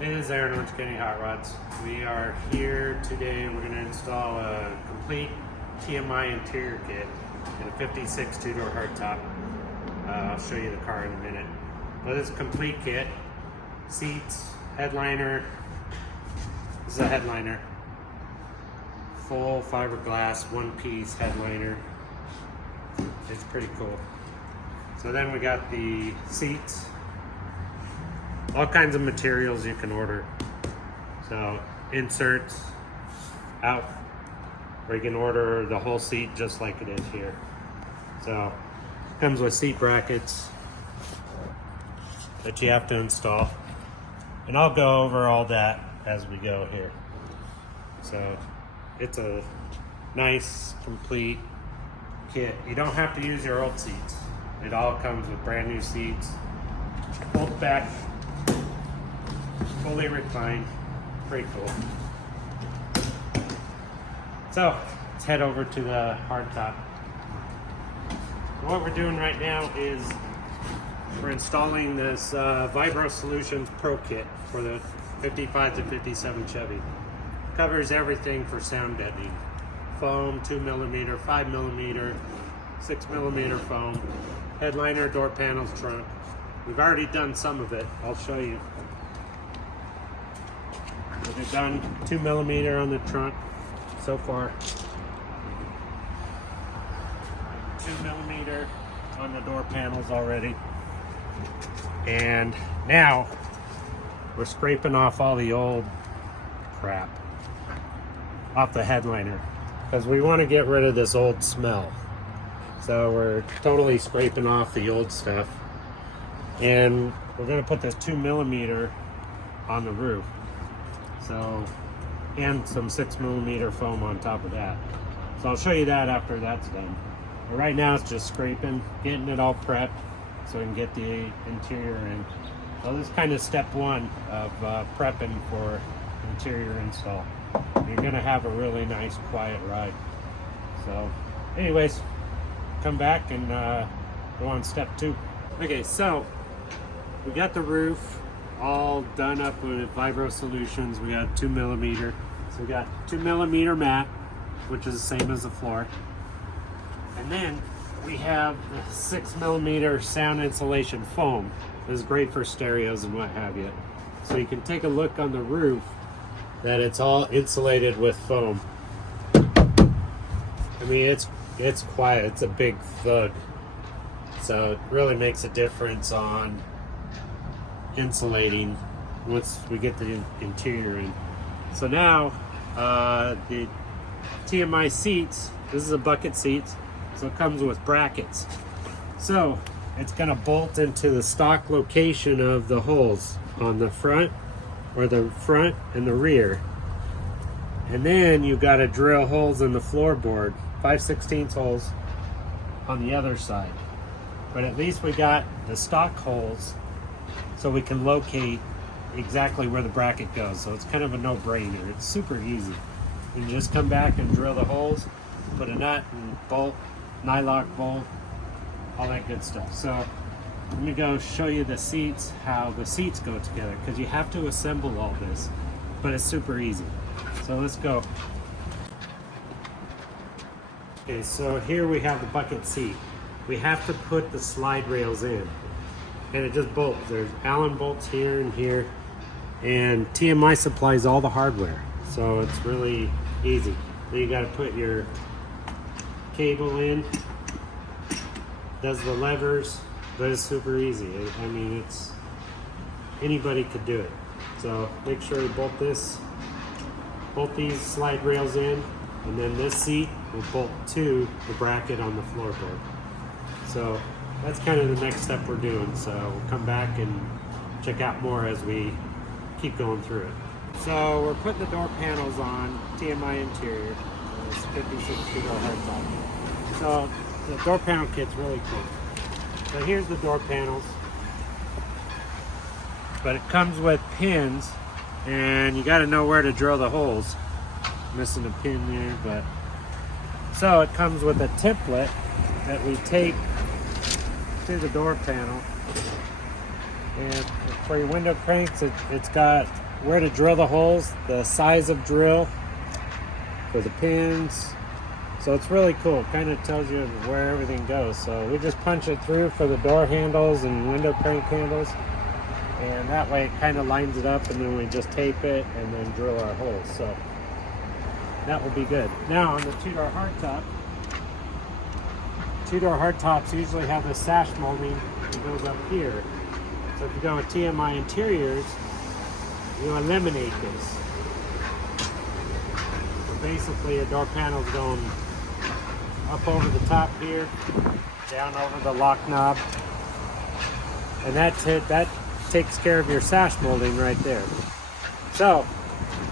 It is Aaron with Kenny Hotrods. We are here today. We're going to install a complete TMI interior kit in a 56 two-door hardtop. I'll show you the car in a minute. But it's a complete kit. Seats, headliner. This is a headliner. Full fiberglass, one-piece headliner. It's pretty cool. So then we got the seats. All kinds of materials you can order. So inserts out, or you can order the whole seat just like it is here. So comes with seat brackets that you have to install. And I'll go over all that as we go here. So it's a nice, complete kit. You don't have to use your old seats. It all comes with brand new seats. Fold back, fully reclined, pretty cool. So let's head over to the hardtop. What we're doing right now is we're installing this Vibro Solutions Pro Kit for the 55 to 57 Chevy. Covers everything for sound deadening. Foam, 2mm, 5mm, 6mm foam, headliner, door panels, trunk. We've already done some of it. I'll show you. We've done 2mm on the trunk so far. 2mm on the door panels already. And now we're scraping off all the old crap off the headliner because we want to get rid of this old smell. So we're totally scraping off the old stuff. And we're going to put this 2mm on the roof. So, and some 6mm foam on top of that. So I'll show you that after that's done. But right now it's just scraping, getting it all prepped so we can get the interior in. So this is kind of step one of prepping for interior install. You're going to have a really nice quiet ride. So anyways, come back and go on step two. Okay, so we got the roof all done up with Vibro Solutions. We got 2mm. So we got 2mm mat, which is the same as the floor. And then we have the 6mm sound insulation foam. This is great for stereos and what have you. So you can take a look on the roof that it's all insulated with foam. I mean, it's quiet. It's a big thud. So it really makes a difference on insulating once we get the interior in. So now the TMI seats, this is a bucket seats, so it comes with brackets. So it's going to bolt into the stock location of the holes on the front, or the front and the rear. And then you got to drill holes in the floorboard, 5/16 holes on the other side. But at least we got the stock holes so we can locate exactly where the bracket goes. So it's kind of a no-brainer. It's super easy. You can just come back and drill the holes, put a nut and bolt, nylock bolt, all that good stuff. So let me go show you the seats, how the seats go together, because you have to assemble all this, but it's super easy. So let's go. Okay, so here we have the bucket seat. We have to put the slide rails in, and it just bolts. There's Allen bolts here and here, and TMI supplies all the hardware, so it's really easy. Then you got to put your cable in, does the levers, but it's super easy. I mean, it's anybody could do it. So make sure you bolt these slide rails in, and then this seat will bolt to the bracket on the floorboard. So that's kind of the next step we're doing. So we'll come back and check out more as we keep going through it. So we're putting the door panels on TMI interior. It's 56 two-door hardtop. So the door panel kit's really cool. So here's the door panels. But it comes with pins, and you got to know where to drill the holes. Missing a pin there, but so it comes with a template that we take to the door panel And for your window cranks, it's got where to drill the holes, the size of drill for the pins. So it's really cool. Kind of tells you where everything goes. So we just punch it through for the door handles and window crank handles. And that way it kind of lines it up, and then we just tape it and then drill our holes. So that will be good. Now on the two-door hardtop, two-door hardtops usually have a sash molding that goes up here. So if you go with TMI interiors, you eliminate this. So basically your door panel's going up over the top here, down over the lock knob, and that's it. That takes care of your sash molding right there. So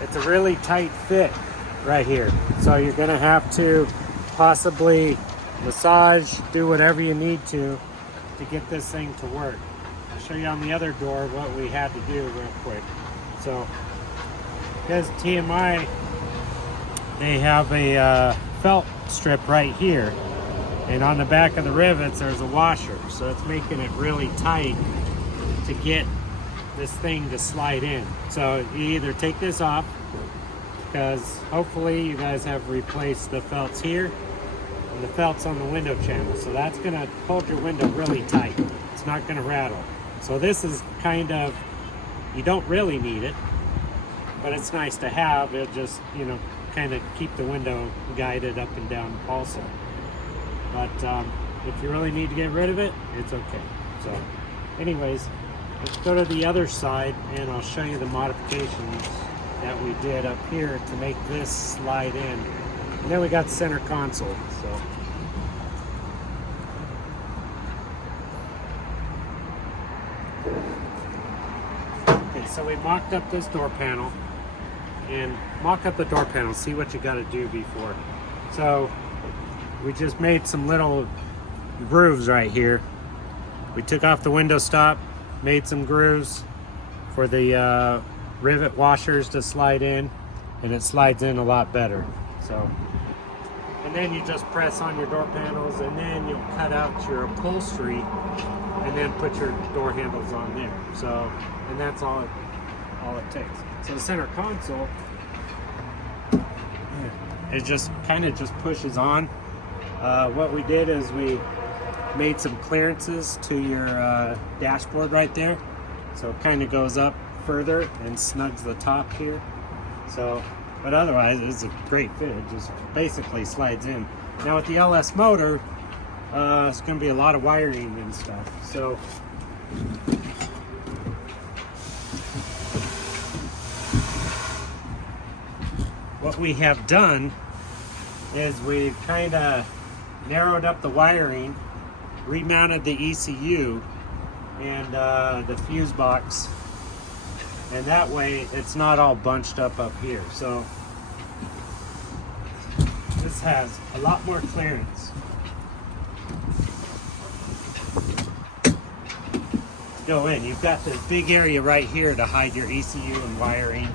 it's a really tight fit right here. So you're gonna have to possibly massage, do whatever you need to get this thing to work. I'll show you on the other door what we had to do real quick. So because TMI, they have a felt strip right here, and on the back of the rivets there's a washer, so it's making it really tight to get this thing to slide in. So you either take this off, because hopefully you guys have replaced the felts here and the felts on the window channel, so that's going to hold your window really tight. It's not going to rattle. So this is kind of, you don't really need it, but it's nice to have. It just, you know, kind of keep the window guided up and down also. But if you really need to get rid of it, it's okay. So anyways, let's go to the other side and I'll show you the modifications that we did up here to make this slide in. And then we got the center console. So okay, so we mocked up this door panel, and mock up the door panel, see what you got to do before. So we just made some little grooves right here. We took off the window stop, made some grooves for the rivet washers to slide in, and it slides in a lot better. So, and then you just press on your door panels, and then you'll cut out your upholstery and then put your door handles on there. So, and that's all it takes. So the center console, it just kind of just pushes on. What we did is we made some clearances to your dashboard right there, so it kind of goes up further and snugs the top here. So, but otherwise it's a great fit. It just basically slides in. Now with the LS motor, it's going to be a lot of wiring and stuff. So what we have done is we've kind of narrowed up the wiring, remounted the ECU and the fuse box, and that way it's not all bunched up here. So this has a lot more clearance. Go in, you've got this big area right here to hide your ECU and wiring,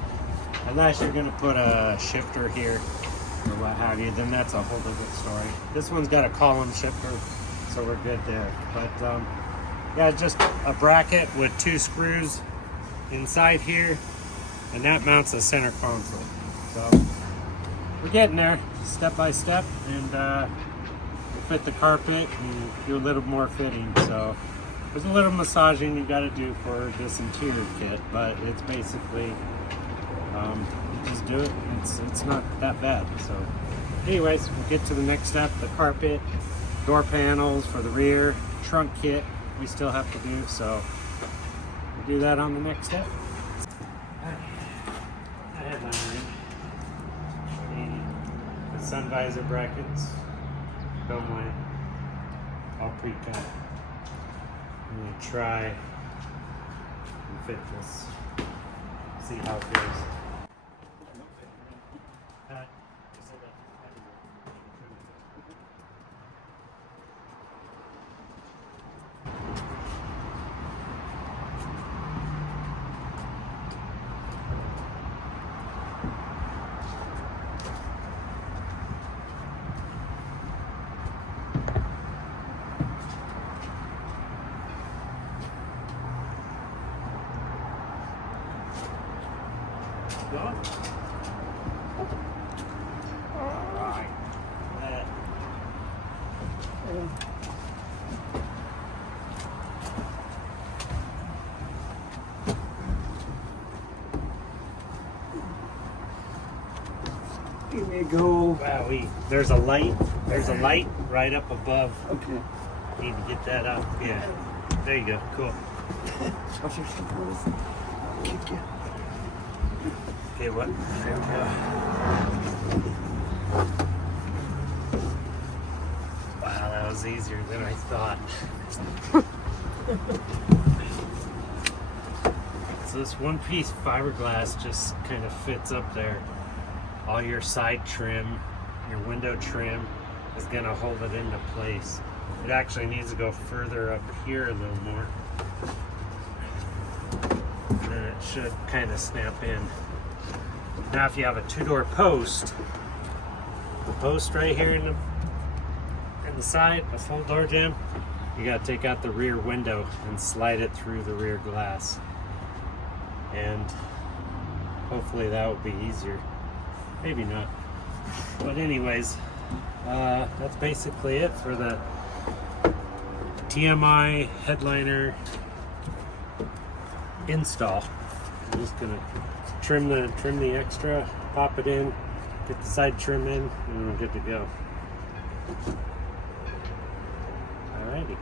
unless you're going to put a shifter here or what have you, then that's a whole different story. This one's got a column shifter, so we're good there. But yeah, just a bracket with 2 screws inside here, and that mounts the center console. So we're getting there step by step, and we'll fit the carpet and do a little more fitting. So there's a little massaging you got to do for this interior kit, but it's basically you just do it. It's not that bad. So anyways, we'll get to the next step, the carpet, door panels for the rear, trunk kit we still have to do, so we'll do that on the next step. I had my ring, the sun visor brackets, dome line, all pre-cut. I'm going to try and fit this, see how it goes. going. Alright. Here we go. Wowie. There's a light. There's a light right up above. Okay. Need to get that up. Yeah. There you go. Cool. Watch your step, Rose. I'll kick you. Okay, what? There we go. Wow, that was easier than I thought. So this one piece fiberglass just kind of fits up there. All your side trim, your window trim is gonna hold it into place. It actually needs to go further up here a little more. And it should kind of snap in. Now if you have a two-door post, the post right here in the side, a full door jamb, you gotta take out the rear window and slide it through the rear glass. And hopefully that will be easier. Maybe not. But anyways, that's basically it for the TMI headliner install. I'm just gonna trim the extra, pop it in, get the side trim in, and we're good to go. Alrighty.